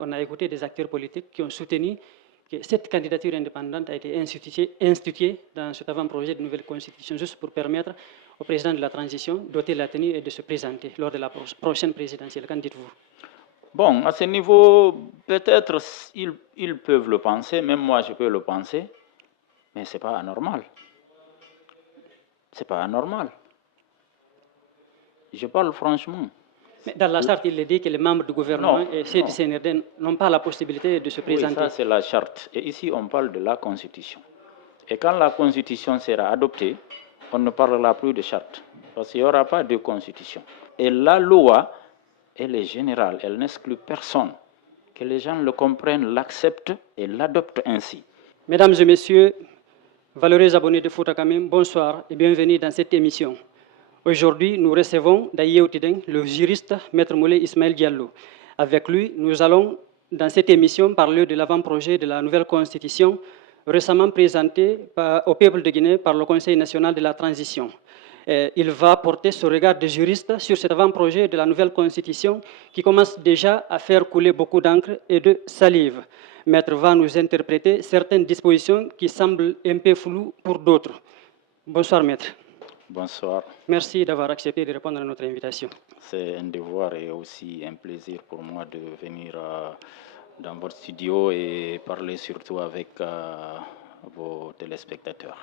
On a écouté des acteurs politiques qui ont soutenu que cette candidature indépendante a été instituée dans cet avant-projet de nouvelle constitution juste pour permettre au président de la transition d'ôter la tenue et de se présenter lors de la prochaine présidentielle. Qu'en dites-vous? Bon, à ce niveau, peut-être ils peuvent le penser, même moi je peux le penser, mais ce n'est pas anormal. Ce n'est pas anormal. Je parle franchement. Mais dans la charte, il est dit que les membres du gouvernement et ceux du CNRD n'ont pas la possibilité de se présenter. Oui, ça c'est la charte. Et ici, on parle de la Constitution. Et quand la Constitution sera adoptée, on ne parlera plus de charte, parce qu'il n'y aura pas de Constitution. Et la loi, elle est générale, elle n'exclut personne. Que les gens le comprennent, l'acceptent et l'adoptent ainsi. Mesdames et messieurs, valeureux abonnés de Fouta Kamim, bonsoir et bienvenue dans cette émission. Aujourd'hui, nous recevons Daïe Outideng, le juriste Maître Moulé Ismaël Diallo. Avec lui, nous allons, dans cette émission, parler de l'avant-projet de la nouvelle constitution récemment présenté au peuple de Guinée par le Conseil national de la transition. Il va porter ce regard de juriste sur cet avant-projet de la nouvelle constitution qui commence déjà à faire couler beaucoup d'encre et de salive. Maître va nous interpréter certaines dispositions qui semblent un peu floues pour d'autres. Bonsoir, Maître. Bonsoir. Merci d'avoir accepté de répondre à notre invitation. C'est un devoir et aussi un plaisir pour moi de venir dans votre studio et parler surtout avec vos téléspectateurs.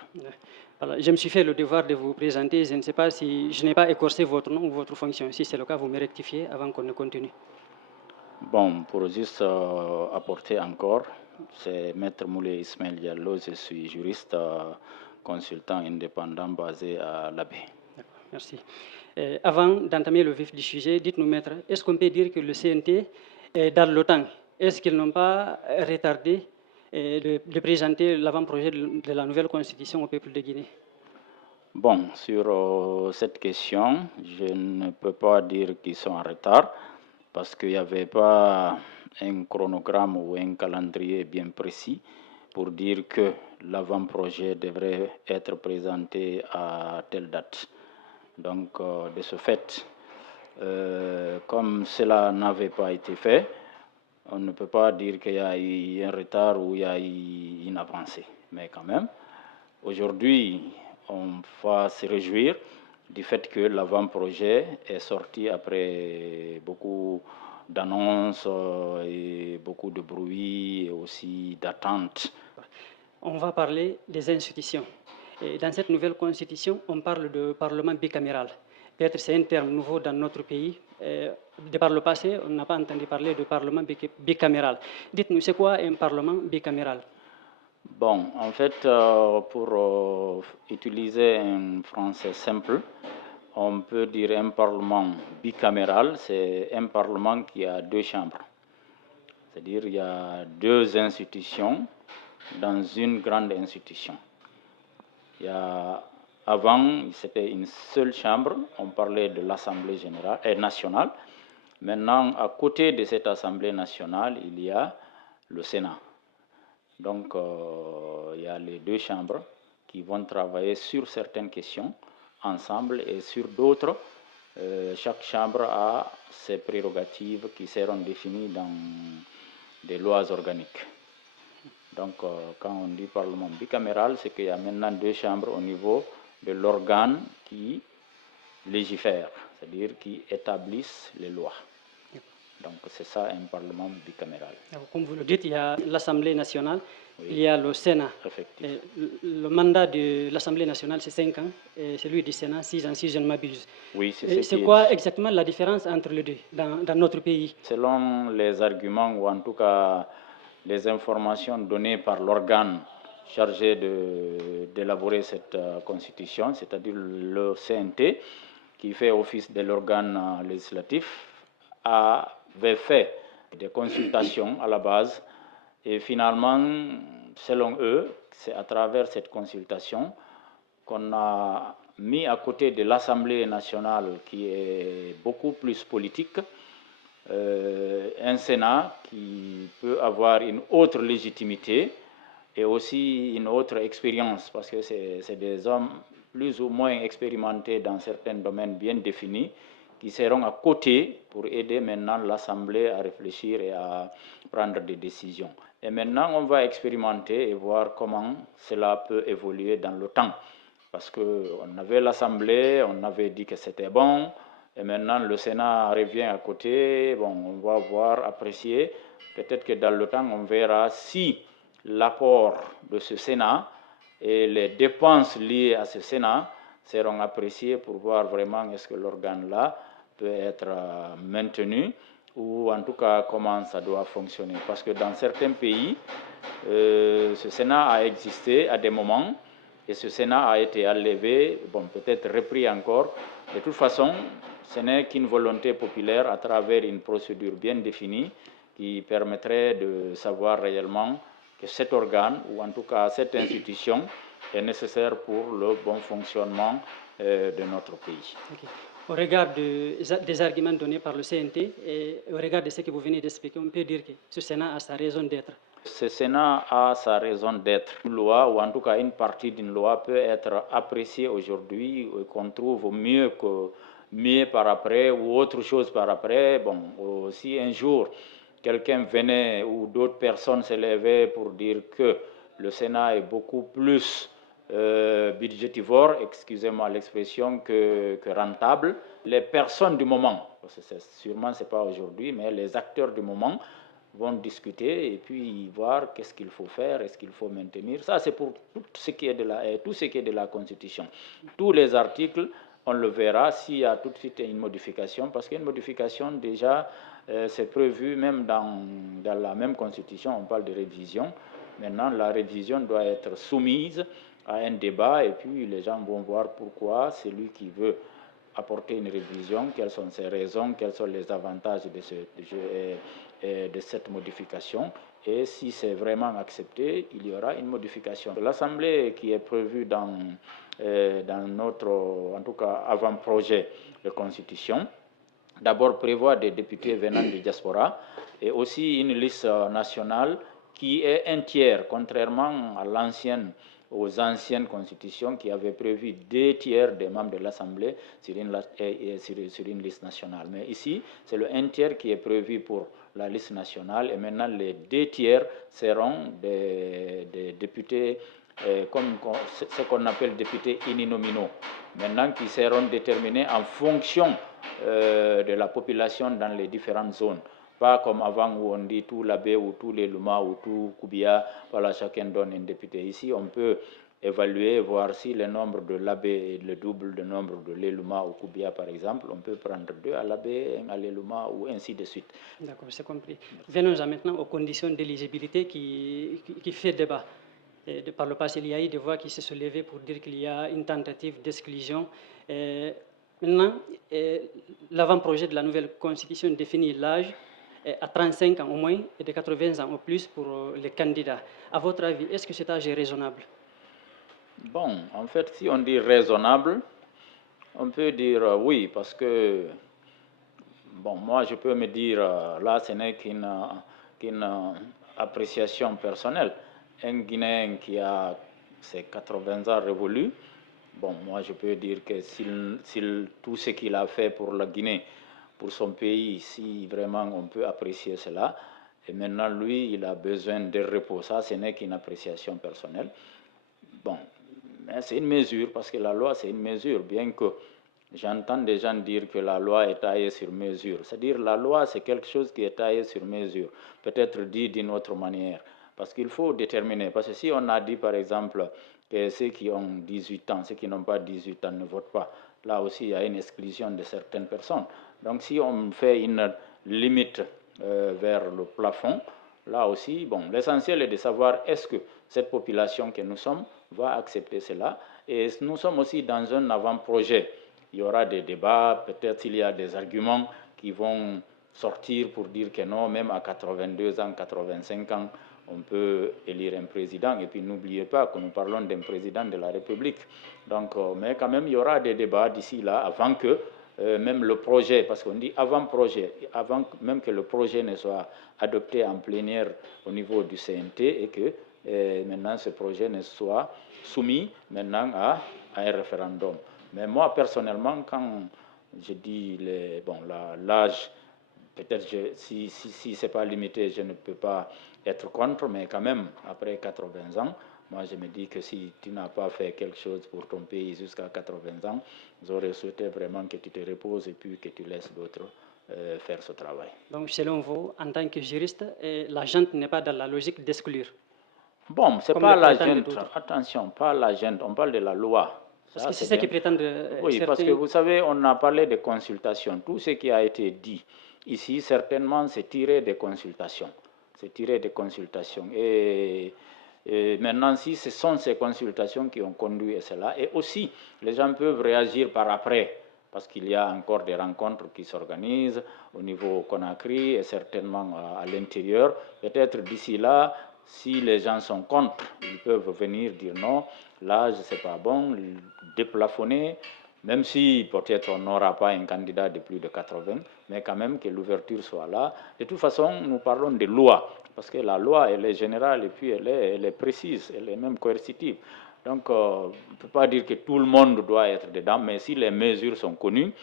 Voilà, je me suis fait le devoir de vous présenter. Je ne sais pas si je n'ai pas écorché votre nom ou votre fonction. Si c'est le cas, vous me rectifiez avant qu'on ne continue. Bon, pour juste apporter encore, c'est Maître Moulé Ismaël Diallo, je suis juriste, consultant indépendant basé à l'Abbé. Merci. Avant d'entamer le vif du sujet, dites-nous, Maître, est-ce qu'on peut dire que le CNT est dans le temps? Est-ce qu'ils n'ont pas retardé de présenter l'avant-projet de la nouvelle constitution au peuple de Guinée? Bon, sur cette question, je ne peux pas dire qu'ils sont en retard parce qu'il n'y avait pas un chronogramme ou un calendrier bien précis pour dire que l'avant-projet devrait être présenté à telle date. Donc, de ce fait, comme cela n'avait pas été fait, on ne peut pas dire qu'il y a eu un retard ou il y a eu une avancée. Mais quand même, aujourd'hui, on va se réjouir du fait que l'avant-projet est sorti après beaucoup d'annonces et beaucoup de bruit et aussi d'attentes. On va parler des institutions. Et dans cette nouvelle constitution, on parle de parlement bicaméral. Peut-être c'est un terme nouveau dans notre pays. De par le passé, on n'a pas entendu parler de parlement bicaméral. Dites-nous, c'est quoi un parlement bicaméral? Bon, en fait, pour utiliser un français simple, on peut dire un parlement bicaméral, c'est un parlement qui a deux chambres. C'est-à-dire il y a deux institutions dans une grande institution. Avant, c'était une seule chambre, on parlait de l'Assemblée générale et nationale. Maintenant, à côté de cette Assemblée nationale, il y a le Sénat. Donc, il y a les deux chambres qui vont travailler sur certaines questions ensemble et sur d'autres. Chaque chambre a ses prérogatives qui seront définies dans des lois organiques. Donc, quand on dit parlement bicaméral, c'est qu'il y a maintenant deux chambres au niveau de l'organe qui légifère, c'est-à-dire qui établissent les lois. Donc, c'est ça un parlement bicaméral. Comme vous le dites, il y a l'Assemblée nationale, oui. Il y a le Sénat. Effectivement. Le mandat de l'Assemblée nationale, c'est 5 ans, et celui du Sénat, 6 ans, si je ne m'abuse. Oui, c'est quoi exactement la différence entre les deux dans notre pays? Selon les arguments, ou en tout cas les informations données par l'organe chargé d'élaborer cette constitution, c'est-à-dire le CNT, qui fait office de l'organe législatif, avait fait des consultations à la base et finalement, selon eux, c'est à travers cette consultation qu'on a mis à côté de l'Assemblée nationale qui est beaucoup plus politique, un Sénat qui peut avoir une autre légitimité et aussi une autre expérience parce que c'est des hommes plus ou moins expérimentés dans certains domaines bien définis qui seront à côté pour aider maintenant l'Assemblée à réfléchir et à prendre des décisions. Et maintenant, on va expérimenter et voir comment cela peut évoluer dans le temps. Parce qu'on avait l'Assemblée, on avait dit que c'était bon, et maintenant le Sénat revient à côté, bon, on va voir, apprécier. Peut-être que dans le temps, on verra si l'apport de ce Sénat et les dépenses liées à ce Sénat seront appréciées pour voir vraiment est-ce que l'organe-là peut être maintenu ou en tout cas comment ça doit fonctionner. Parce que dans certains pays, ce Sénat a existé à des moments et ce Sénat a été enlevé, bon, peut-être repris encore. De toute façon, ce n'est qu'une volonté populaire à travers une procédure bien définie qui permettrait de savoir réellement que cet organe, ou en tout cas cette institution, est nécessaire pour le bon fonctionnement de notre pays. Okay. Au regard des arguments donnés par le CNT et au regard de ce que vous venez d'expliquer, on peut dire que ce Sénat a sa raison d'être. Ce Sénat a sa raison d'être. Une loi, ou en tout cas une partie d'une loi, peut être appréciée aujourd'hui et qu'on trouve mieux par après ou autre chose par après. Bon, si un jour quelqu'un venait ou d'autres personnes se levaient pour dire que le Sénat est beaucoup plus budgétivore, excusez-moi l'expression, que rentable, les personnes du moment, parce que sûrement ce n'est pas aujourd'hui, mais les acteurs du moment vont discuter et puis voir qu'est-ce qu'il faut faire, est-ce qu'il faut maintenir. Ça, c'est pour tout ce qui est de la Constitution. Tous les articles, on le verra s'il y a tout de suite une modification, parce qu'une modification, déjà, c'est prévu même dans la même Constitution, on parle de révision. Maintenant, la révision doit être soumise à un débat et puis les gens vont voir pourquoi celui qui veut apporter une révision, quelles sont ses raisons, quels sont les avantages de cette modification. Et si c'est vraiment accepté, il y aura une modification. L'Assemblée qui est prévue dans notre, en tout cas, avant-projet de constitution, d'abord prévoit des députés venant de diaspora et aussi une liste nationale qui est un tiers, contrairement à aux anciennes constitutions qui avaient prévu 2 tiers des membres de l'Assemblée sur une liste nationale. Mais ici, c'est le 1 tiers qui est prévu pour la liste nationale et maintenant les 2 tiers seront des députés comme ce qu'on appelle députés uninominaux, maintenant qui seront déterminés en fonction de la population dans les différentes zones. Pas comme avant où on dit tout l'Abbé ou tout les Luma ou tout Koubia, voilà, chacun donne un député. Ici, on peut évaluer, voir si le nombre de l'Abbé est le double du nombre de l'Eluma ou Koubia, par exemple. On peut prendre 2 à l'Abbé, 1 à l'Eluma ou ainsi de suite. D'accord, c'est compris. Venons maintenant aux conditions d'éligibilité qui fait débat. Et par le passé, il y a eu des voix qui se sont levées pour dire qu'il y a une tentative d'exclusion. Maintenant, l'avant-projet de la nouvelle constitution définit l'âge à 35 ans au moins et de 80 ans au plus pour les candidats. À votre avis, est-ce que cet âge est raisonnable? Bon, en fait, si on dit raisonnable, on peut dire oui, parce que, bon, moi je peux me dire, là ce n'est qu'une appréciation personnelle. Un Guinéen qui a ses 80 ans révolus, bon, moi je peux dire que tout ce qu'il a fait pour la Guinée, pour son pays, si vraiment on peut apprécier cela, et maintenant lui, il a besoin de repos. Ça, ce n'est qu'une appréciation personnelle. Bon, mais c'est une mesure, parce que la loi, c'est une mesure, bien que j'entends des gens dire que la loi est taillée sur mesure. C'est-à-dire la loi, c'est quelque chose qui est taillé sur mesure, peut-être dit d'une autre manière, parce qu'il faut déterminer. Parce que si on a dit, par exemple, que ceux qui ont 18 ans, ceux qui n'ont pas 18 ans ne votent pas, là aussi, il y a une exclusion de certaines personnes. Donc, si on fait une limite vers le plafond, là aussi, bon, l'essentiel est de savoir est-ce que cette population que nous sommes va accepter cela. Et nous sommes aussi dans un avant-projet. Il y aura des débats, peut-être il y a des arguments qui vont sortir pour dire que non, même à 82 ans, 85 ans, on peut élire un président. Et puis n'oubliez pas que nous parlons d'un président de la République. Donc, mais quand même, il y aura des débats d'ici là avant que même le projet, parce qu'on dit avant-projet, avant même que le projet ne soit adopté en plénière au niveau du CNT et que maintenant ce projet ne soit soumis maintenant à un référendum. Mais moi, personnellement, quand Je dis l'âge, peut-être si ce n'est pas limité, je ne peux pas être contre, mais quand même, après 80 ans, moi je me dis que si tu n'as pas fait quelque chose pour ton pays jusqu'à 80 ans, j'aurais souhaité vraiment que tu te reposes et puis que tu laisses d'autres faire ce travail. Donc, selon vous, en tant que juriste, la junte n'est pas dans la logique d'exclure. Bon, c'est pas la junte, attention, pas la junte, on parle de la loi. Parce que c'est ça qui prétendent. Oui, parce que vous savez, on a parlé de consultations. Tout ce qui a été dit ici, certainement, c'est tiré des consultations. C'est tiré des consultations. Et maintenant, si ce sont ces consultations qui ont conduit à cela, et aussi, les gens peuvent réagir par après, parce qu'il y a encore des rencontres qui s'organisent au niveau Conakry et certainement à l'intérieur. Peut-être d'ici là, si les gens sont contre, ils peuvent venir dire non, l'âge c'est pas bon, déplafonner, même si peut-être on n'aura pas un candidat de plus de 80, mais quand même que l'ouverture soit là. De toute façon, nous parlons de loi, parce que la loi, elle est générale et puis elle est précise, elle est même coercitive. Donc, on ne peut pas dire que tout le monde doit être dedans, mais si les mesures sont connues,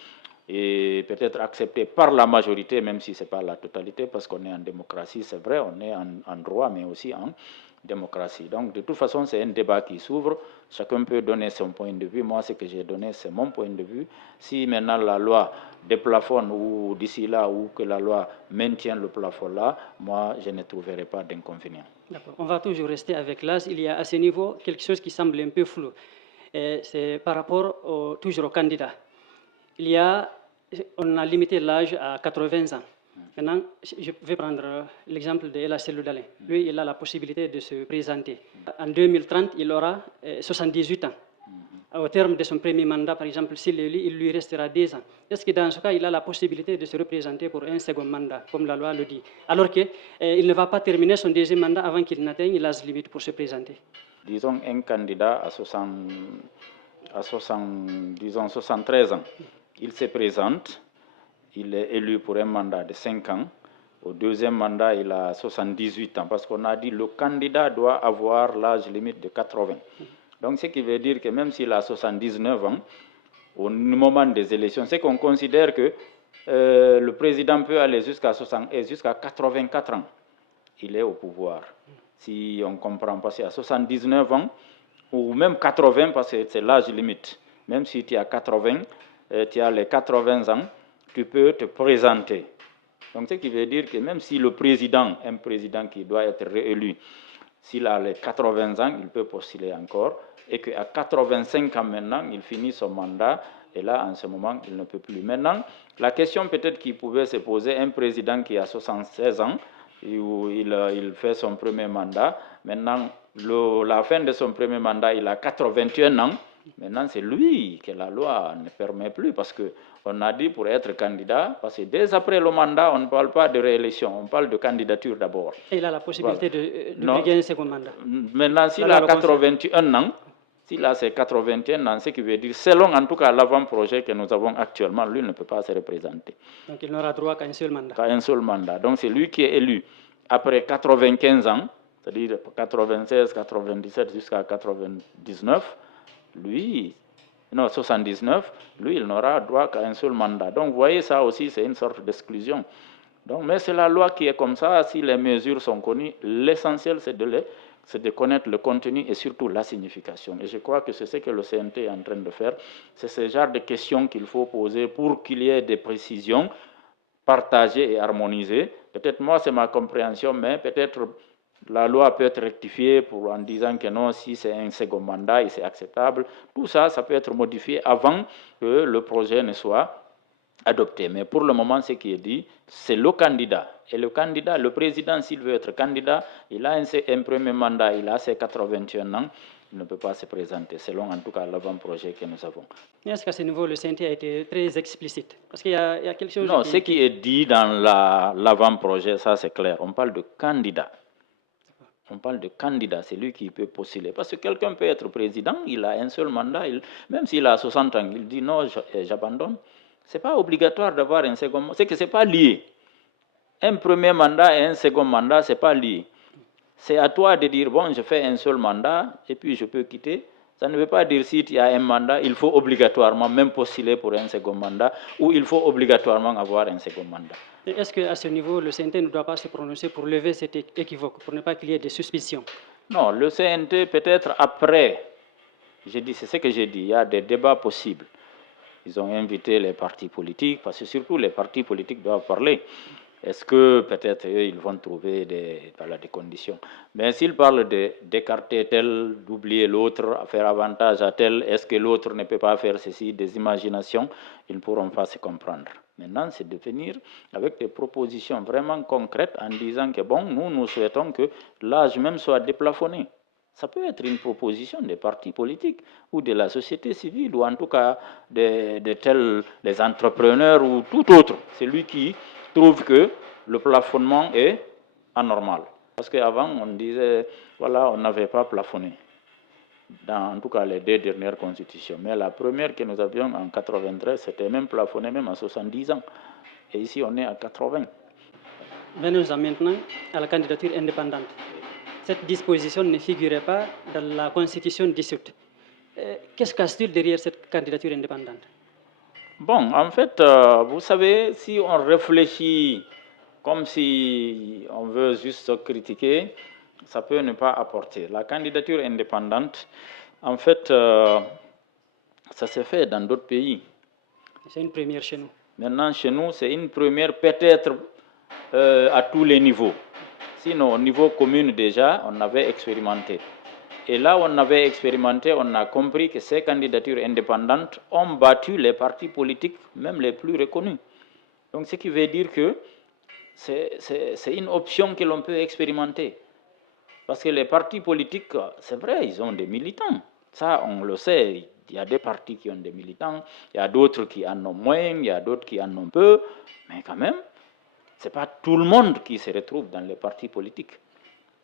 et peut-être acceptées par la majorité, même si ce n'est pas la totalité, parce qu'on est en démocratie, c'est vrai, on est en droit, mais aussi en démocratie. Donc, de toute façon, c'est un débat qui s'ouvre. Chacun peut donner son point de vue. Moi, ce que j'ai donné, c'est mon point de vue. Si maintenant la loi déplafonne ou d'ici là, ou que la loi maintient le plafond là, moi, je ne trouverai pas d'inconvénient. D'accord. On va toujours rester avec l'âge. Il y a à ce niveau quelque chose qui semble un peu flou. C'est par rapport toujours aux candidats. On a limité l'âge à 80 ans. Maintenant, je vais prendre l'exemple de Ella Selloudalin. Lui, il a la possibilité de se présenter. En 2030, il aura 78 ans. Au terme de son premier mandat, par exemple, s'il est élu, il lui restera 10 ans. Est-ce que dans ce cas, il a la possibilité de se représenter pour un second mandat, comme la loi le dit, alors qu'il ne va pas terminer son deuxième mandat avant qu'il n'atteigne l'âge limite pour se présenter? Disons un candidat à 73 ans, il se présente, il est élu pour un mandat de 5 ans. Au deuxième mandat, il a 78 ans, parce qu'on a dit que le candidat doit avoir l'âge limite de 80. Donc, ce qui veut dire que même s'il a 79 ans, au moment des élections, c'est qu'on considère que le président peut aller jusqu'à 84 ans. Il est au pouvoir. Si on comprend, parce qu'à 79 ans, ou même 80, parce que c'est l'âge limite, même si tu as 80, tu as les 80 ans, tu peux te présenter. Donc, ce qui veut dire que même si le président, un président qui doit être réélu, s'il a les 80 ans, il peut postuler encore, et qu'à 85 ans maintenant, il finit son mandat, et là, en ce moment, il ne peut plus. Maintenant, la question peut-être qui pouvait se poser, un président qui a 76 ans, où il fait son premier mandat, maintenant, la fin de son premier mandat, il a 81 ans, maintenant, c'est lui que la loi ne permet plus, parce qu'on a dit pour être candidat, parce que dès après le mandat, on ne parle pas de réélection, on parle de candidature d'abord. Et il a la possibilité de briguer un second mandat. Maintenant, s'il a 81 ans, s'il a ses 81 ans, ce qui veut dire, selon en tout cas l'avant-projet que nous avons actuellement, lui ne peut pas se représenter. Donc il n'aura droit qu'à un seul mandat. Qu'à un seul mandat. Donc c'est lui qui est élu après 95 ans, c'est-à-dire 96, 97 jusqu'à 99, lui, non, 79, lui, il n'aura droit qu'à un seul mandat. Donc vous voyez, ça aussi, c'est une sorte d'exclusion. Donc, mais c'est la loi qui est comme ça. Si les mesures sont connues, l'essentiel, c'est de connaître le contenu et surtout la signification. Et je crois que c'est ce que le CNT est en train de faire. C'est ce genre de questions qu'il faut poser pour qu'il y ait des précisions partagées et harmonisées. Peut-être moi, c'est ma compréhension, mais peut-être la loi peut être rectifiée en disant que non, si c'est un second mandat, c'est acceptable. Tout ça, ça peut être modifié avant que le projet ne soit adopté. Mais pour le moment, ce qui est dit, c'est le candidat. Et le candidat, le président, s'il veut être candidat, il a un premier mandat, il a ses 81 ans, il ne peut pas se présenter, selon en tout cas l'avant-projet que nous avons. Est-ce qu'à ce niveau, le CNT a été très explicite? Parce qu'il y a quelque chose... Non, ce qui est dit dans l'avant-projet, ça c'est clair. On parle de candidat. On parle de candidat, c'est lui qui peut postuler. Parce que quelqu'un peut être président, il a un seul mandat, même s'il a 60 ans, il dit non, j'abandonne. Ce n'est pas obligatoire d'avoir un second mandat. C'est que ce n'est pas lié. Un premier mandat et un second mandat, ce n'est pas lié. C'est à toi de dire, bon, je fais un seul mandat et puis je peux quitter. Ça ne veut pas dire s'il y a un mandat, il faut obligatoirement même postuler pour un second mandat ou il faut obligatoirement avoir un second mandat. Est-ce qu'à ce niveau, le CNT ne doit pas se prononcer pour lever cet équivoque, pour ne pas qu'il y ait des suspicions? Non, le CNT peut-être après, c'est ce que j'ai dit, il y a des débats possibles. Ils ont invité les partis politiques, parce que surtout les partis politiques doivent parler. Est-ce que peut-être eux, ils vont trouver des conditions? Mais s'ils parlent d'écarter tel, d'oublier l'autre, faire avantage à tel, est-ce que l'autre ne peut pas faire ceci, des imaginations, ils ne pourront pas se comprendre. Maintenant, c'est de venir avec des propositions vraiment concrètes en disant que bon, nous souhaitons que l'âge même soit déplafonné. Ça peut être une proposition des partis politiques ou de la société civile ou en tout cas des entrepreneurs ou tout autre. C'est lui qui trouve que le plafonnement est anormal. Parce qu'avant, on disait, voilà, on n'avait pas plafonné. Dans en tout cas les 2 dernières constitutions. Mais la première que nous avions en 93, c'était même plafonné même à 70 ans. Et ici, on est à 80. Venons-en maintenant à la candidature indépendante. Cette disposition ne figurait pas dans la constitution dissoute. Qu'est-ce cache-t-il derrière cette candidature indépendante? Bon, en fait, vous savez, si on réfléchit comme si on veut juste critiquer, ça peut ne pas apporter. La candidature indépendante, en fait, ça s'est fait dans d'autres pays. C'est une première chez nous. Maintenant, chez nous, c'est une première peut-être à tous les niveaux. Sinon, au niveau commune déjà, on avait expérimenté. Et là, on avait expérimenté, on a compris que ces candidatures indépendantes ont battu les partis politiques, même les plus reconnus. Donc, ce qui veut dire que c'est une option que l'on peut expérimenter. Parce que les partis politiques, c'est vrai, ils ont des militants. Ça, on le sait. Il y a des partis qui ont des militants, il y a d'autres qui en ont moins, il y a d'autres qui en ont peu. Mais quand même, ce n'est pas tout le monde qui se retrouve dans les partis politiques.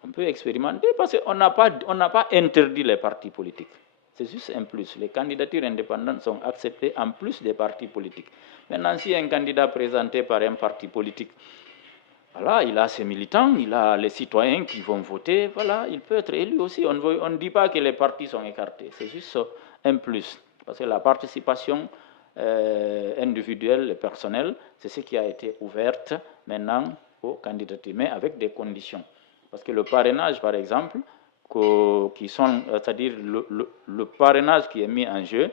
On peut expérimenter parce qu'on n'a pas interdit les partis politiques. C'est juste un plus. Les candidatures indépendantes sont acceptées en plus des partis politiques. Maintenant, si un candidat présenté par un parti politique, voilà, il a ses militants, il a les citoyens qui vont voter, voilà, il peut être élu aussi. On ne dit pas que les partis sont écartés, c'est juste un plus. Parce que la participation individuelle et personnelle, c'est ce qui a été ouverte maintenant aux candidatures, mais avec des conditions. Parce que le parrainage, par exemple, c'est-à-dire le parrainage qui est mis en jeu,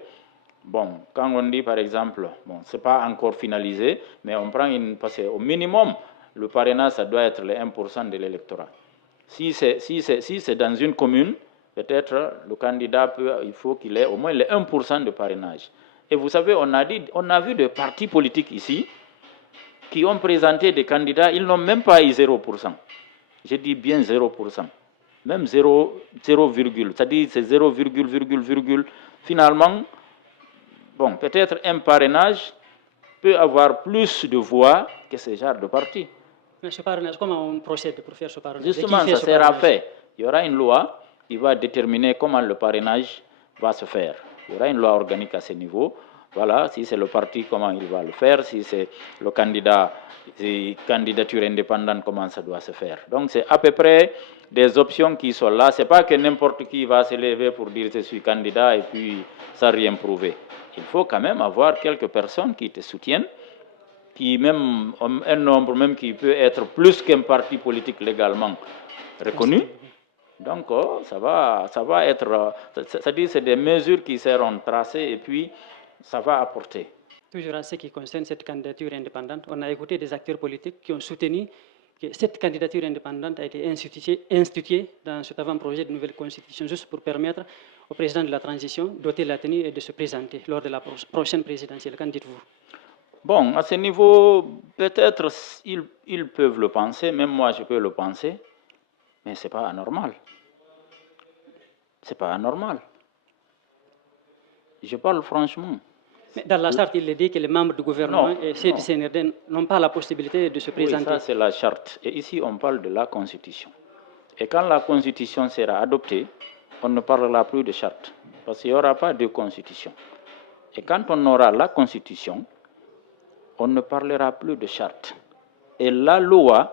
bon, quand on dit par exemple, bon, ce n'est pas encore finalisé, mais on prend parce qu'au minimum, le parrainage, ça doit être le 1% de l'électorat. Si c'est dans une commune, peut-être le candidat il faut qu'il ait au moins le 1% de parrainage. Et vous savez, on a vu des partis politiques ici qui ont présenté des candidats, ils n'ont même pas eu 0%. Je dis bien 0%. Même 0, c'est-à-dire c'est 0, finalement, bon, peut-être un parrainage peut avoir plus de voix que ce genre de parti. Mais ce parrainage, comment on procède pour faire ce parrainage? Justement, ça sera fait. Il y aura une loi qui va déterminer comment le parrainage va se faire. Il y aura une loi organique à ce niveau. Voilà, si c'est le parti, comment il va le faire. Si c'est le candidat, candidature indépendante, comment ça doit se faire. Donc, c'est à peu près des options qui sont là. Ce n'est pas que n'importe qui va se lever pour dire je suis candidat et puis sans rien prouver. Il faut quand même avoir quelques personnes qui te soutiennent, qui même un nombre même qui peut être plus qu'un parti politique légalement reconnu. Donc, ça va être, c'est-à-dire c'est des mesures qui seront tracées et puis ça va apporter. Toujours en ce qui concerne cette candidature indépendante, on a écouté des acteurs politiques qui ont soutenu que cette candidature indépendante a été instituée dans cet avant-projet de nouvelle constitution juste pour permettre au président de la transition d'ôter la tenue et de se présenter lors de la prochaine présidentielle. Qu'en dites-vous? Bon, à ce niveau, peut-être ils peuvent le penser, même moi je peux le penser, mais ce n'est pas anormal. Ce n'est pas anormal. Je parle franchement. Mais dans la charte, il est dit que les membres du gouvernement et ceux du CNRD n'ont pas la possibilité de se présenter. Oui, ça c'est la charte. Et ici, on parle de la Constitution. Et quand la Constitution sera adoptée, on ne parlera plus de charte, parce qu'il n'y aura pas de Constitution. Et quand on aura la Constitution, on ne parlera plus de charte. Et la loi,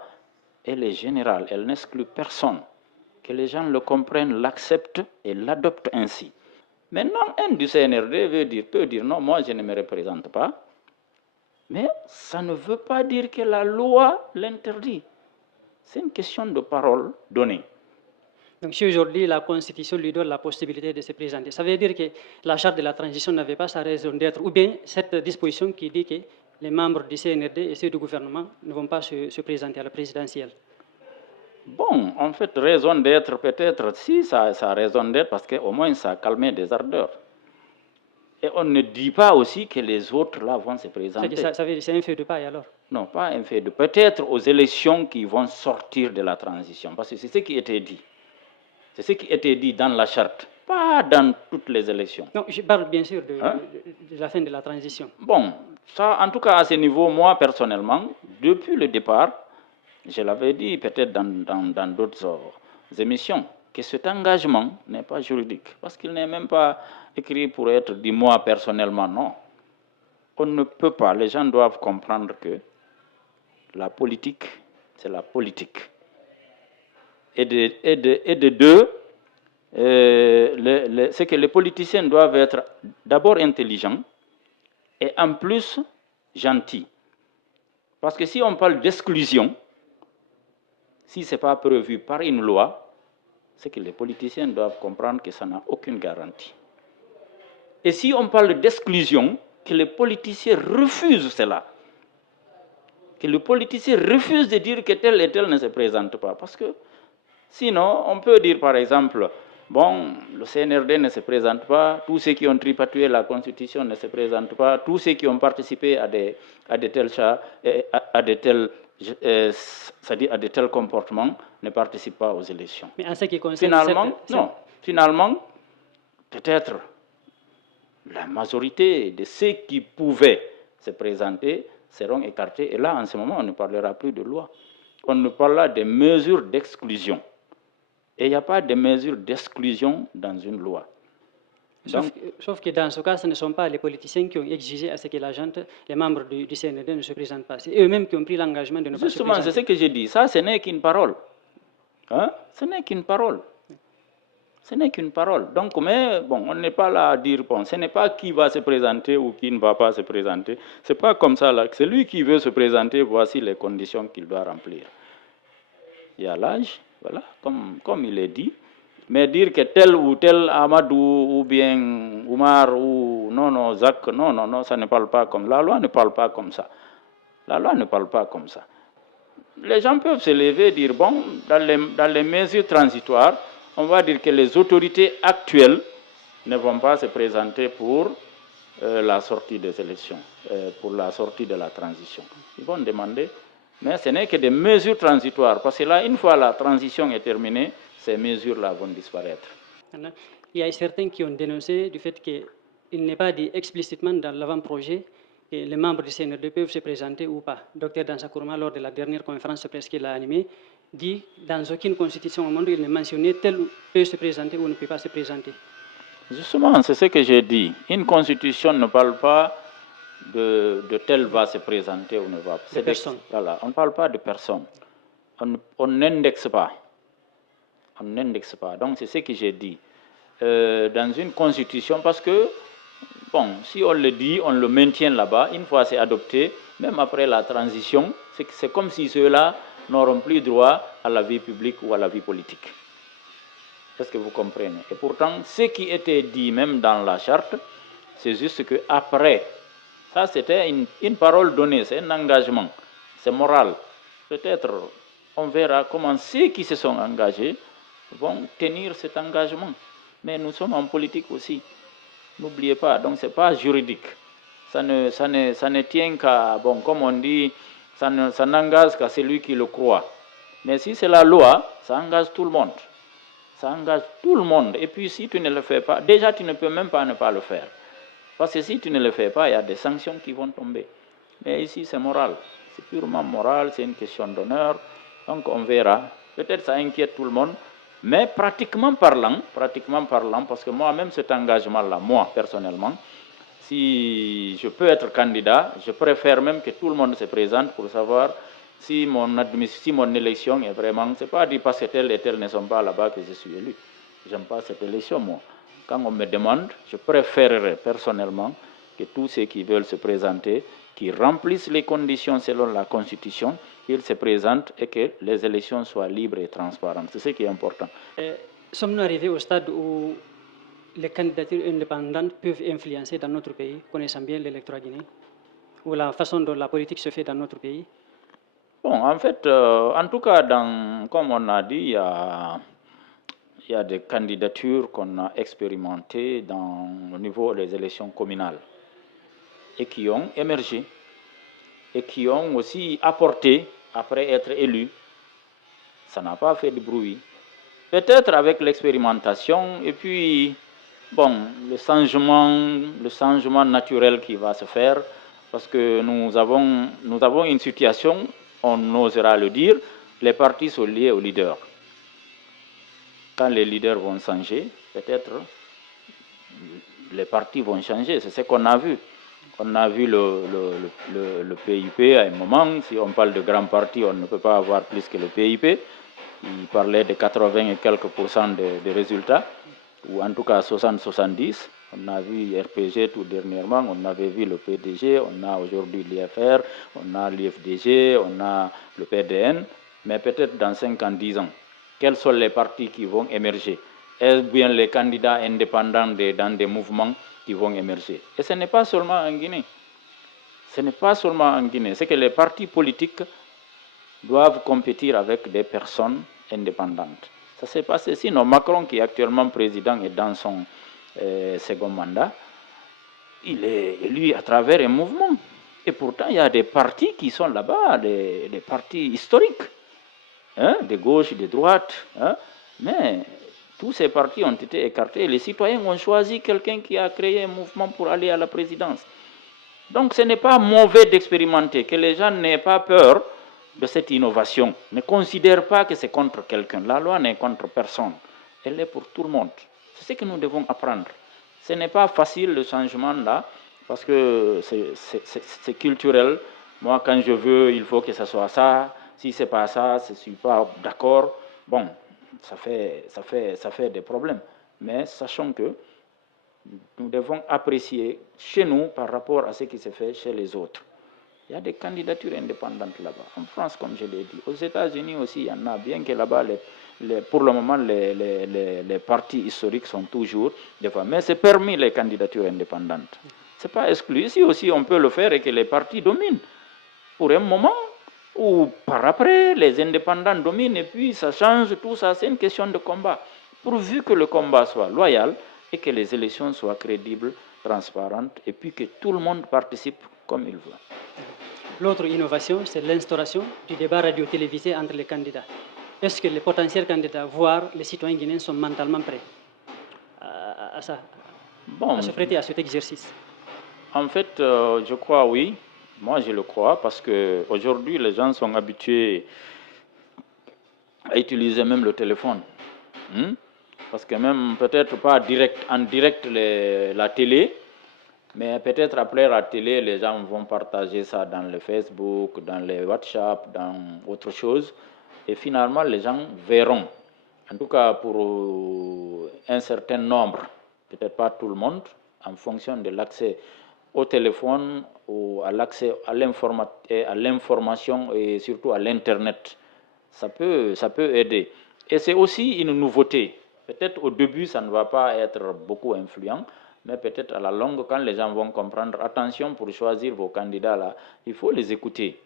elle est générale, elle n'exclut personne. Que les gens le comprennent, l'acceptent et l'adoptent ainsi. Maintenant, un du CNRD peut dire non, moi je ne me représente pas. Mais ça ne veut pas dire que la loi l'interdit. C'est une question de parole donnée. Donc si aujourd'hui la Constitution lui donne la possibilité de se présenter, ça veut dire que la charte de la transition n'avait pas sa raison d'être, ou bien cette disposition qui dit que les membres du CNRD et ceux du gouvernement ne vont pas se présenter à la présidentielle. Bon, en fait, raison d'être peut-être, si ça a raison d'être, parce qu'au moins ça a calmé des ardeurs. Et on ne dit pas aussi que les autres là vont se présenter. C'est un fait de paille alors? Non, pas un fait de paille. Peut-être aux élections qui vont sortir de la transition, parce que c'est ce qui était dit. C'est ce qui était dit dans la charte, pas dans toutes les élections. Non, je parle bien sûr de la fin de la transition. Bon, ça, en tout cas, à ce niveau, moi, personnellement, depuis le départ, je l'avais dit peut-être dans d'autres émissions, que cet engagement n'est pas juridique, parce qu'il n'est même pas écrit pour être dit moi personnellement, non. On ne peut pas, les gens doivent comprendre que la politique, c'est la politique. Et de deux, c'est que les politiciens doivent être d'abord intelligents et en plus gentils. Parce que si on parle d'exclusion, si ce n'est pas prévu par une loi, c'est que les politiciens doivent comprendre que ça n'a aucune garantie. Et si on parle d'exclusion, que les politiciens refusent cela. Que les politiciens refusent de dire que tel et tel ne se présente pas. Parce que sinon, on peut dire par exemple, bon, le CNRD ne se présente pas, tous ceux qui ont tripatouillé la Constitution ne se présentent pas, tous ceux qui ont participé à de tels comportements ne participent pas aux élections. Mais en ce qui concerne finalement, peut-être la majorité de ceux qui pouvaient se présenter seront écartés. Et là, en ce moment, on ne parlera plus de loi. On ne parlera de mesures d'exclusion. Et il n'y a pas de mesures d'exclusion dans une loi. Sauf que dans ce cas, ce ne sont pas les politiciens qui ont exigé à ce que les membres du CNRD ne se présentent pas. C'est eux-mêmes qui ont pris l'engagement de ne pas se présenter. Justement, c'est ce que j'ai dit. Ça, ce n'est qu'une parole. Hein? Ce n'est qu'une parole. Ce n'est qu'une parole. Donc, mais bon, on n'est pas là à dire, bon, ce n'est pas qui va se présenter ou qui ne va pas se présenter. Ce n'est pas comme ça. Là. Celui qui veut se présenter, voici les conditions qu'il doit remplir. Il y a l'âge, voilà, comme il est dit. Mais dire que tel ou tel Amadou ou bien Oumar ou non, Zach, non, ça ne parle pas comme ça. La loi ne parle pas comme ça. La loi ne parle pas comme ça. Les gens peuvent se lever et dire, bon, dans les mesures transitoires, on va dire que les autorités actuelles ne vont pas se présenter pour la sortie des élections, pour la sortie de la transition. Ils vont demander, mais ce n'est que des mesures transitoires, parce que là, une fois la transition est terminée, ces mesures-là vont disparaître. Il y a certains qui ont dénoncé du fait qu'il n'est pas dit explicitement dans l'avant-projet que les membres du CNRD peuvent se présenter ou pas. Dr Dansa Kourma, lors de la dernière conférence de presse qu'il a animée, dit dans aucune constitution au monde il n'est mentionné tel peut se présenter ou ne peut pas se présenter. Justement, c'est ce que j'ai dit. Une constitution ne parle pas de tel va se présenter ou ne va pas. Voilà, on ne parle pas de personne. On n'indexe pas. On n'indexe pas. Donc c'est ce que j'ai dit. Dans une constitution, parce que, bon, si on le dit, on le maintient là-bas, une fois c'est adopté, même après la transition, c'est comme si ceux-là n'auront plus droit à la vie publique ou à la vie politique. Est-ce que vous comprenez? Et pourtant, ce qui était dit même dans la charte, c'est juste qu'après, ça c'était une parole donnée, c'est un engagement, c'est moral. Peut-être, on verra comment ceux qui se sont engagés vont tenir cet engagement. Mais nous sommes en politique aussi. N'oubliez pas, donc ce n'est pas juridique. Ça ne tient qu'à, bon, comme on dit, ça n'engage qu'à celui qui le croit. Mais si c'est la loi, ça engage tout le monde. Ça engage tout le monde. Et puis si tu ne le fais pas, déjà tu ne peux même pas ne pas le faire. Parce que si tu ne le fais pas, il y a des sanctions qui vont tomber. Mais ici c'est moral. C'est purement moral, c'est une question d'honneur. Donc on verra. Peut-être ça inquiète tout le monde. Mais pratiquement parlant, parce que moi-même cet engagement-là, moi personnellement, si je peux être candidat, je préfère même que tout le monde se présente pour savoir si mon élection est vraiment, c'est pas dit parce que tel et tel ne sont pas là-bas que je suis élu. j'aime pas cette élection, moi. Quand on me demande, je préférerais personnellement que tous ceux qui veulent se présenter, qui remplissent les conditions selon la Constitution, qu'ils se présentent et que les élections soient libres et transparentes. C'est ce qui est important. Sommes-nous arrivés au stade où les candidatures indépendantes peuvent influencer dans notre pays, connaissant bien l'électorat guinéen, ou la façon dont la politique se fait dans notre pays? Bon, en fait, en tout cas, comme on a dit, il y a des candidatures qu'on a expérimentées au niveau des élections communales et qui ont émergé et qui ont aussi apporté, après être élus, ça n'a pas fait de bruit. Peut-être avec l'expérimentation et puis, bon, le changement naturel qui va se faire, parce que nous avons une situation, on osera le dire, les partis sont liés aux leaders. Quand les leaders vont changer, peut-être les partis vont changer. C'est ce qu'on a vu. On a vu le PIP à un moment. Si on parle de grands partis, on ne peut pas avoir plus que le PIP. Il parlait de 80 et quelques % de résultats, ou en tout cas 60-70. On a vu RPG tout dernièrement, on avait vu le PDG, on a aujourd'hui l'IFR, on a l'IFDG, on a le PDN, mais peut-être dans 5 ans, 10 ans, quels sont les partis qui vont émerger? Est-ce bien les candidats indépendants dans des mouvements qui vont émerger? Et ce n'est pas seulement en Guinée. Ce n'est pas seulement en Guinée. C'est que les partis politiques doivent compétir avec des personnes indépendantes. Ça s'est passé. Sinon, Macron, qui est actuellement président et dans son second mandat, il est élu à travers un mouvement. Et pourtant, il y a des partis qui sont là-bas, des partis historiques, hein, de gauche, de droite. Hein, mais tous ces partis ont été écartés. Les citoyens ont choisi quelqu'un qui a créé un mouvement pour aller à la présidence. Donc, ce n'est pas mauvais d'expérimenter, que les gens n'aient pas peur de cette innovation. Ne considère pas que c'est contre quelqu'un. La loi n'est contre personne. Elle est pour tout le monde. C'est ce que nous devons apprendre. Ce n'est pas facile le changement là, parce que c'est culturel. Moi, quand je veux, il faut que ce soit ça. Si ce n'est pas ça, je ne suis pas d'accord. Bon, ça fait des problèmes. Mais sachons que nous devons apprécier chez nous par rapport à ce qui se fait chez les autres. Il y a des candidatures indépendantes là-bas. En France, comme je l'ai dit. Aux États-Unis aussi, il y en a. Bien que là-bas, pour le moment, les partis historiques sont toujours devant. Mais c'est permis les candidatures indépendantes. Ce n'est pas exclu. Ici aussi, on peut le faire et que les partis dominent. Pour un moment, ou par après, les indépendants dominent et puis ça change, tout ça. C'est une question de combat. Pourvu que le combat soit loyal et que les élections soient crédibles, transparentes et puis que tout le monde participe comme il veut. L'autre innovation, c'est l'instauration du débat radio-télévisé entre les candidats. Est-ce que les potentiels candidats, voire les citoyens guinéens, sont mentalement prêts à se prêter à cet exercice? En fait, je crois oui. Moi, je le crois parce qu'aujourd'hui, les gens sont habitués à utiliser même le téléphone. Parce que même peut-être pas en direct la télé, mais peut-être après la télé, les gens vont partager ça dans le Facebook, dans le WhatsApp, dans autre chose. Et finalement, les gens verront. En tout cas, pour un certain nombre, peut-être pas tout le monde, en fonction de l'accès au téléphone ou à l'accès à l'information et surtout à l'Internet. Ça peut aider. Et c'est aussi une nouveauté. Peut-être au début, ça ne va pas être beaucoup influent, mais peut-être à la longue, quand les gens vont comprendre, attention pour choisir vos candidats là, il faut les écouter.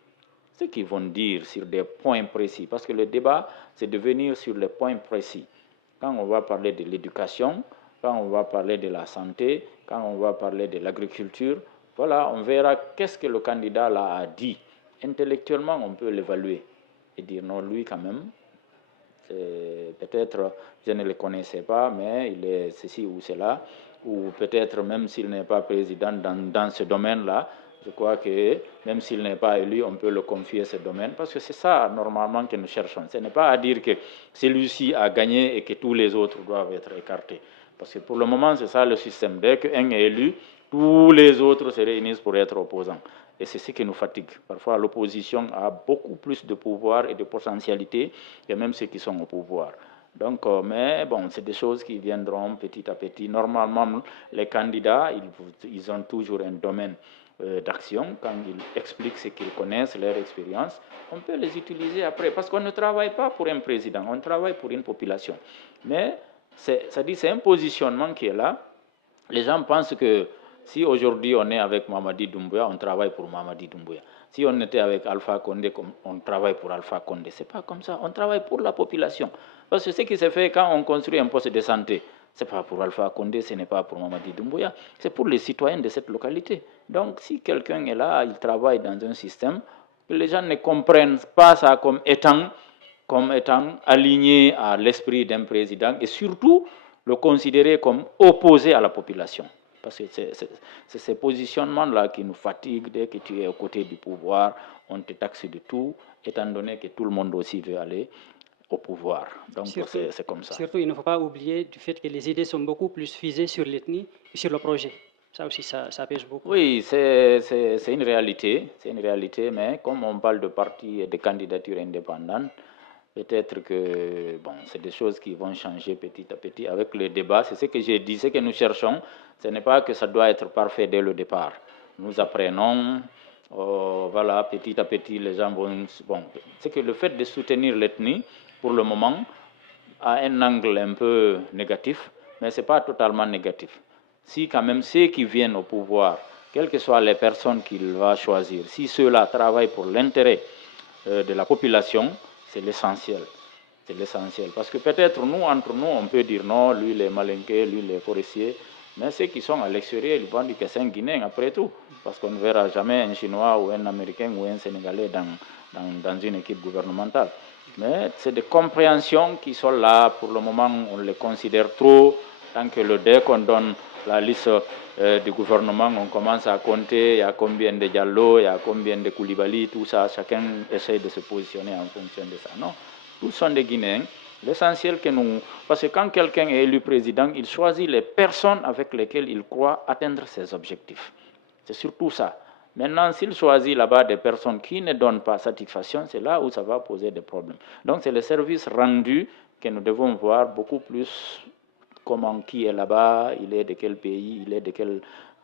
Ce qu'ils vont dire sur des points précis. Parce que le débat, c'est de venir sur les points précis. Quand on va parler de l'éducation, quand on va parler de la santé, quand on va parler de l'agriculture, voilà, on verra qu'est-ce que le candidat là a dit. Intellectuellement, on peut l'évaluer et dire non, lui quand même, peut-être je ne le connaissais pas, mais il est ceci ou cela, ou peut-être même s'il n'est pas président dans ce domaine-là, je crois que même s'il n'est pas élu, on peut le confier ce domaine, parce que c'est ça normalement que nous cherchons. Ce n'est pas à dire que celui-ci a gagné et que tous les autres doivent être écartés. Parce que pour le moment, c'est ça le système. Dès qu'un est élu, tous les autres se réunissent pour être opposants. Et c'est ce qui nous fatigue. Parfois, l'opposition a beaucoup plus de pouvoir et de potentialité que même ceux qui sont au pouvoir. Donc, mais bon, c'est des choses qui viendront petit à petit. Normalement, les candidats, ils ont toujours un domaine d'action. Quand ils expliquent ce qu'ils connaissent, leur expérience, on peut les utiliser après. Parce qu'on ne travaille pas pour un président, on travaille pour une population. Mais c'est un positionnement qui est là. Les gens pensent que si aujourd'hui on est avec Mamadi Doumbouya, on travaille pour Mamadi Doumbouya. Si on était avec Alpha Condé, on travaille pour Alpha Condé. Ce n'est pas comme ça. On travaille pour la population. Parce que ce qui se fait quand on construit un poste de santé, ce n'est pas pour Alpha Condé, ce n'est pas pour Mamadi Doumbouya, c'est pour les citoyens de cette localité. Donc si quelqu'un est là, il travaille dans un système, que les gens ne comprennent pas ça comme étant aligné à l'esprit d'un président et surtout le considérer comme opposé à la population. Parce que c'est ces positionnements-là qui nous fatiguent. Dès que tu es aux côtés du pouvoir, on te taxe de tout, étant donné que tout le monde aussi veut aller au pouvoir. Donc c'est comme ça. Surtout, il ne faut pas oublier du fait que les idées sont beaucoup plus visées sur l'ethnie et sur le projet. Ça aussi, ça pèse beaucoup. Oui, c'est une réalité. C'est une réalité, mais comme on parle de partis et de candidatures indépendantes, peut-être que bon, c'est des choses qui vont changer petit à petit avec le débat. C'est ce que j'ai dit, ce que nous cherchons. Ce n'est pas que ça doit être parfait dès le départ. Nous apprenons, voilà, petit à petit, les gens vont... Bon, c'est que le fait de soutenir l'ethnie, pour le moment, a un angle un peu négatif, mais ce n'est pas totalement négatif. Si quand même ceux qui viennent au pouvoir, quelles que soient les personnes qu'il va choisir, si ceux-là travaillent pour l'intérêt de la population, c'est l'essentiel. C'est l'essentiel. Parce que peut-être nous, entre nous, on peut dire non, lui les malinqués, lui les forestiers, mais ceux qui sont à l'extérieur, ils vont dire que c'est un Guinéen après tout. Parce qu'on ne verra jamais un Chinois ou un Américain ou un Sénégalais dans une équipe gouvernementale. Mais c'est des compréhensions qui sont là. Pour le moment, on les considère trop. Tant que dès qu'on donne la liste du gouvernement, on commence à compter, il y a combien de Diallo, il y a combien de Koulibaly, tout ça, chacun essaie de se positionner en fonction de ça. Non, tous sont des Guinéens. L'essentiel que nous... Parce que quand quelqu'un est élu président, il choisit les personnes avec lesquelles il croit atteindre ses objectifs. C'est surtout ça. Maintenant, s'il choisit là-bas des personnes qui ne donnent pas satisfaction, c'est là où ça va poser des problèmes. Donc, c'est le service rendu que nous devons voir beaucoup plus comment qui est là-bas, il est de quel pays, il est de quelle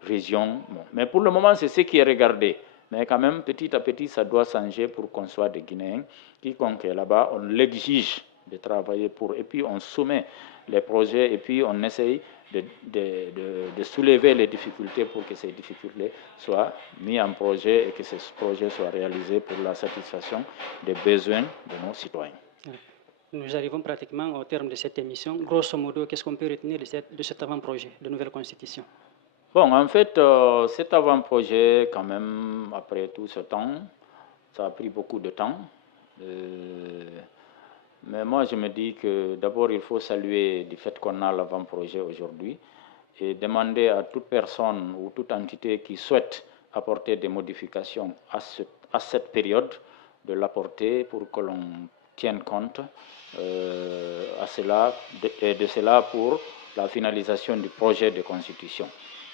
région. Bon. Mais pour le moment, c'est ce qui est regardé. Mais quand même, petit à petit, ça doit changer pour qu'on soit des Guinéens. Quiconque est là-bas, on l'exige de travailler pour. Et puis, on soumet les projets et puis on essaye de soulever les difficultés pour que ces difficultés soient mises en projet et que ces projets soient réalisés pour la satisfaction des besoins de nos citoyens. Nous arrivons pratiquement au terme de cette émission. Grosso modo, qu'est-ce qu'on peut retenir de cet avant-projet de nouvelle constitution? Bon, en fait, cet avant-projet, quand même, après tout ce temps, ça a pris beaucoup de temps. Mais moi, je me dis que d'abord, il faut saluer du fait qu'on a l'avant-projet aujourd'hui et demander à toute personne ou toute entité qui souhaite apporter des modifications à cette période de l'apporter pour que l'on tienne compte de cela pour la finalisation du projet de constitution.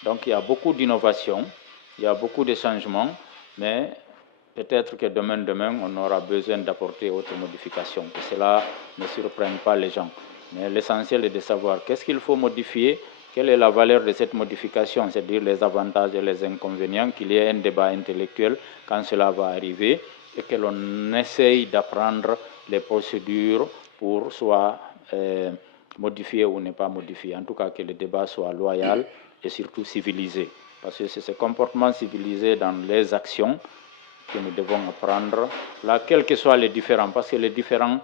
Donc il y a beaucoup d'innovations, il y a beaucoup de changements, mais peut-être que demain, on aura besoin d'apporter autres modifications, que cela ne surprenne pas les gens. Mais l'essentiel est de savoir qu'est-ce qu'il faut modifier, quelle est la valeur de cette modification, c'est-à-dire les avantages et les inconvénients, qu'il y ait un débat intellectuel quand cela va arriver et que l'on essaye d'apprendre les procédures pour soit modifier ou ne pas modifier. En tout cas, que le débat soit loyal et surtout civilisé. Parce que c'est ce comportement civilisé dans les actions que nous devons apprendre, là, quels que soient les différends, parce que les différends,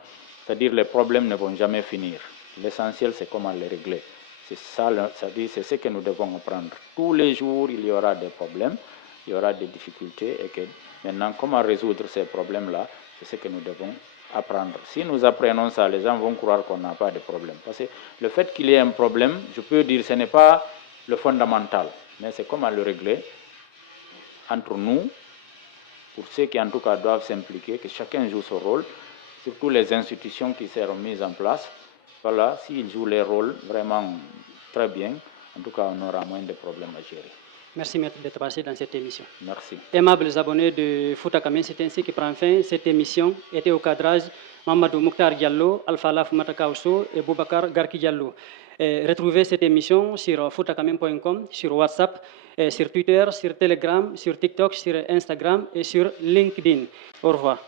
c'est-à-dire les problèmes ne vont jamais finir. L'essentiel, c'est comment les régler. C'est ça, c'est-à-dire, c'est ce que nous devons apprendre. Tous les jours, il y aura des problèmes, il y aura des difficultés, et que maintenant, comment résoudre ces problèmes-là, c'est ce que nous devons apprendre. Si nous apprenons ça, les gens vont croire qu'on n'a pas de problème. Parce que le fait qu'il y ait un problème, je peux dire, ce n'est pas le fondamental, mais c'est comment le régler entre nous, pour ceux qui en tout cas doivent s'impliquer, que chacun joue son rôle, surtout les institutions qui seront mises en place. Voilà, s'ils jouent les rôles vraiment très bien, en tout cas on aura moins de problèmes à gérer. Merci, maître, d'être passé dans cette émission. Merci. Aimables abonnés de Fouta Kamel, c'est ainsi que prend fin cette émission. Était au cadrage Mamadou Mouktar Diallo, Alpha Laf Matakaousso et Boubacar Garki Diallo. Retrouvez cette émission sur foutakamel.com, sur WhatsApp, sur Twitter, sur Telegram, sur TikTok, sur Instagram et sur LinkedIn. Au revoir.